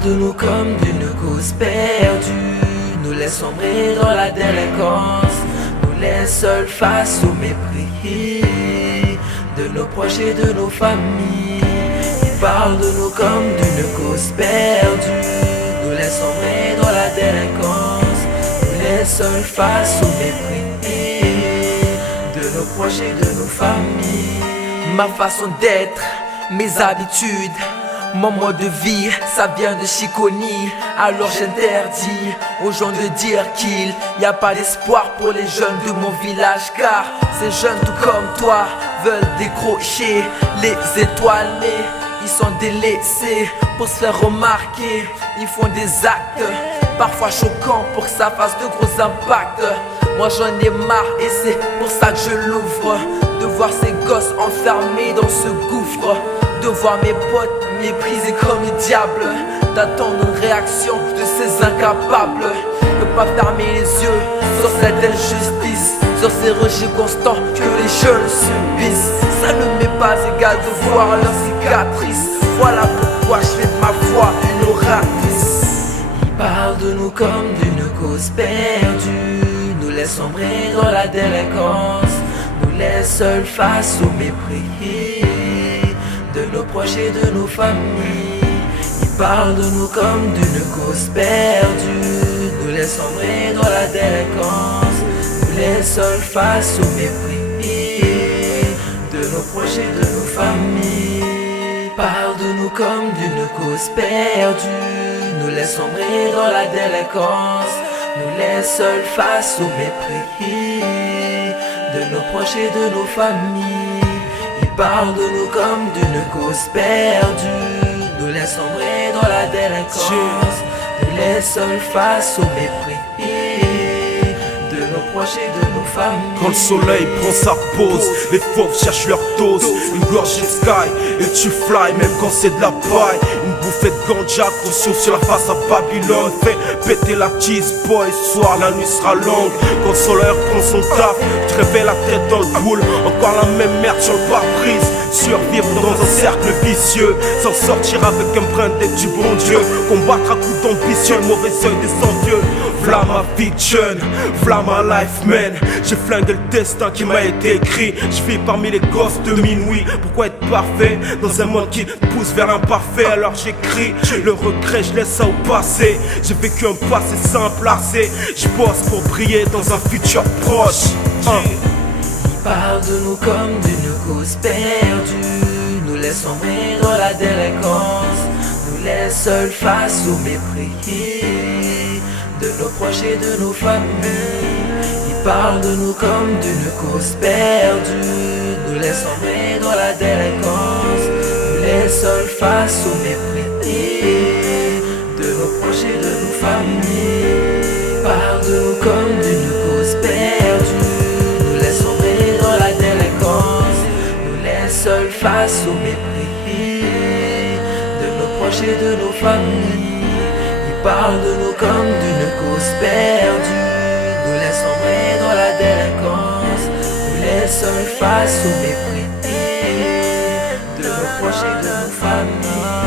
parle de nous comme d'une cause perdue, nous laisse sombrer dans la délinquance, nous laisse seuls face au mépris de nos proches et de nos familles. Il parle de nous comme d'une cause perdue, nous laisse sombrer dans la délinquance, nous laisse seuls face au mépris de nos proches et de nos familles. Ma façon d'être, mes habitudes, mon mode de vie, ça vient de Chiconi. Alors j'interdis aux gens de dire qu'il n'y a pas d'espoir pour les jeunes de mon village, car ces jeunes tout comme toi veulent décrocher les étoiles, mais ils sont délaissés pour se faire remarquer. Ils font des actes parfois choquants pour que ça fasse de gros impacts. Moi j'en ai marre et c'est pour ça que je l'ouvre, de voir ces gosses enfermés dans ce gouffre, de voir mes potes méprisés comme le diable, d'attendre une réaction de ces incapables. Ne pas fermer les yeux sur cette injustice, sur ces rejets constants que les jeunes subissent. Ça ne m'est pas égal de voir leurs cicatrices. Voilà pourquoi je fais de ma foi une oratrice. Ils parlent de nous comme d'une cause perdue, nous laisse sombrer dans la délinquance, nous laisse seuls face au mépris de nos proches et de nos familles. Ils parlent de nous comme d'une cause perdue, nous laisse sombrer dans la délinquance, nous laisse seuls face au mépris de nos proches et de nos familles. Ils parlent de nous comme d'une cause perdue, nous laisse sombrer dans la délinquance, nous laisse seuls face au mépris de nos proches et de nos familles. Ils parlent de nous comme d'une cause perdue, nous laisse sombrer dans la délinquance, nous laisse seuls face au mépris de nos proches et de nos familles. Quand le soleil prend sa pause, les fauves cherchent leur dose. Une gorgée de sky et tu fly même quand c'est de la paille. Une bouffée de ganja qu'on souffle sur la face à Babylone. Fait péter la cheese boy, soir la nuit sera longue. Quand le soleil prend son taf, tu réveilles la tête dans le boule. Encore la même merde sur le pare-brise. Survivre dans un cercle vicieux, s'en sortir avec un brin d'aide du bon Dieu. Combattre à coups d'ambitieux, le mauvais œil des envieux. V'là ma vie de jeune, v'là ma life man. J'ai flingué le destin qui m'a été écrit. Je vis parmi les gosses de minuit. Pourquoi être parfait dans un monde qui pousse vers l'imparfait? Alors j'écris, le regret je laisse ça au passé. J'ai vécu un passé simple, larcé. Je bosse pour briller dans un futur proche. Ils parlent de nous comme d'une cause perdue, nous laisse sombrer dans la délinquance, nous laisse seuls face au mépris de nos proches et de nos familles. Ils parlent de nous comme d'une cause perdue, nous laisse sombrer dans la délinquance, nous laisse seuls face au mépris de nos proches et de nos familles. Ils parlent de nous comme d'une cause perdue, nous laisse sombrer dans la délinquance, nous laisse seuls face au mépris de nos proches et de nos familles. Ils parlent de nous comme d'une cause perdue, nous laisse sombrer dans la délinquance, nous laisse seuls face au mépris de nos proches et de nos familles.